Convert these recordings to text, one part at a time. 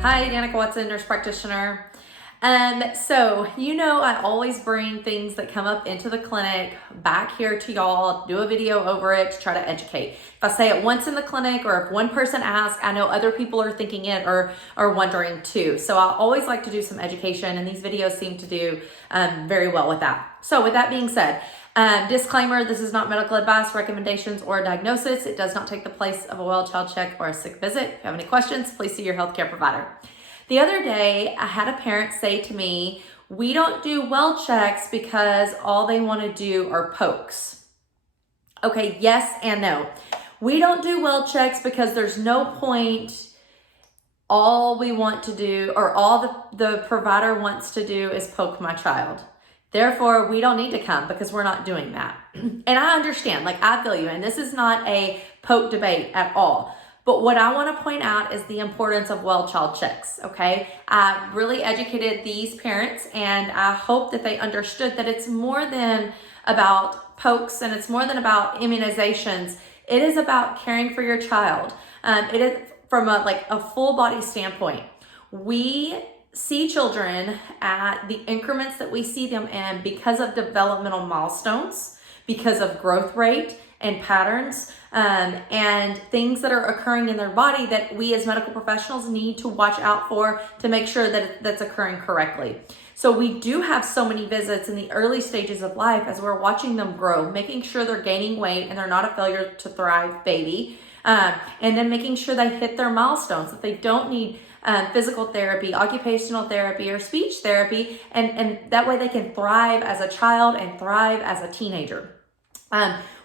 Hi, Danika Watson, nurse practitioner. I always bring things that come up into the clinic back here to y'all, do a video over it to try to educate. If I say it once in the clinic or if one person asks, I know other people are thinking it or wondering too. So I always like to do some education, and these videos seem to do very well with that. So with that being said, disclaimer, this is not medical advice, recommendations, or a diagnosis. It does not take the place of a well-child check or a sick visit. If you have any questions, please see your healthcare provider. The other day, I had a parent say to me, we don't do well checks because all they want to do are pokes. Okay, yes and no. We don't do well checks because there's no point. All we want to do, or all the provider wants to do, is poke my child. Therefore, we don't need to come because we're not doing that. And I understand, I feel you, and this is not a poke debate at all. But what I want to point out is the importance of well child checks, okay? I really educated these parents, and I hope that they understood that it's more than about pokes and it's more than about immunizations. It is about caring for your child. It is from a full body standpoint. We see children at the increments that we see them in because of developmental milestones, because of growth rate and patterns, and things that are occurring in their body that we as medical professionals need to watch out for to make sure that that's occurring correctly. So we do have so many visits in the early stages of life as we're watching them grow, making sure they're gaining weight and they're not a failure to thrive baby, and then making sure they hit their milestones, that they don't need physical therapy, occupational therapy, or speech therapy, and that way they can thrive as a child and thrive as a teenager.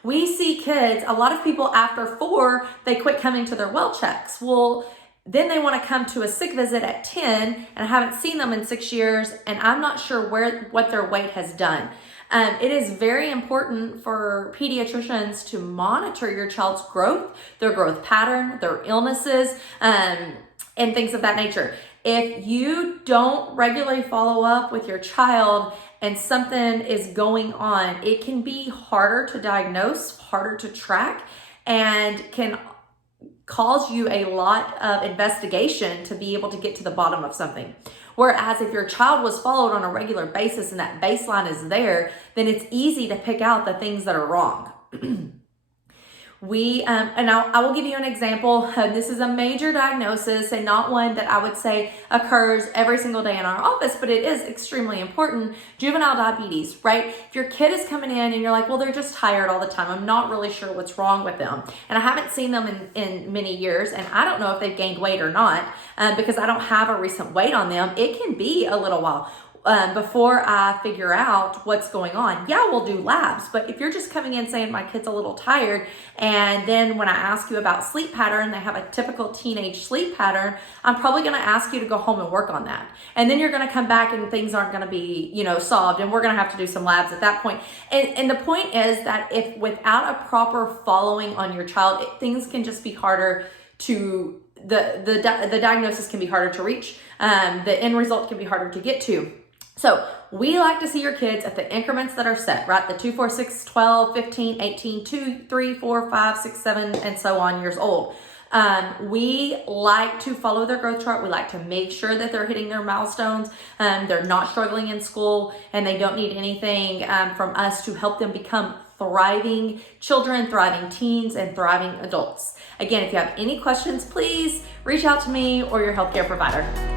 We see kids, a lot of people after 4, they quit coming to their well checks. Well, then they want to come to a sick visit at 10, and I haven't seen them in 6 years, and I'm not sure what their weight has done. It is very important for pediatricians to monitor your child's growth, their growth pattern, their illnesses, and things of that nature. If you don't regularly follow up with your child and something is going on, it can be harder to diagnose, harder to track, and can cause you a lot of investigation to be able to get to the bottom of something. Whereas if your child was followed on a regular basis and that baseline is there, then it's easy to pick out the things that are wrong. I will give you an example. This is a major diagnosis and not one that I would say occurs every single day in our office, but it is extremely important. Juvenile diabetes, right? If your kid is coming in and you're like, well, they're just tired all the time, I'm not really sure what's wrong with them. And I haven't seen them in many years, and I don't know if they've gained weight or not because I don't have a recent weight on them. It can be a little while before I figure out what's going on. Yeah, we'll do labs, but if you're just coming in saying my kid's a little tired, and then when I ask you about sleep pattern, they have a typical teenage sleep pattern, I'm probably going to ask you to go home and work on that. And then you're going to come back and things aren't going to be, solved, and we're going to have to do some labs at that point. And the point is that if without a proper following on your child, things can just be harder to, the diagnosis can be harder to reach. The end result can be harder to get to. So we like to see your kids at the increments that are set, right? The 2, 4, 6, 12, 15, 18, 2, 3, 4, 5, 6, 7, and so on years old. We like to follow their growth chart. We like to make sure that they're hitting their milestones. They're not struggling in school, and they don't need anything from us to help them become thriving children, thriving teens, and thriving adults. Again, if you have any questions, please reach out to me or your healthcare provider.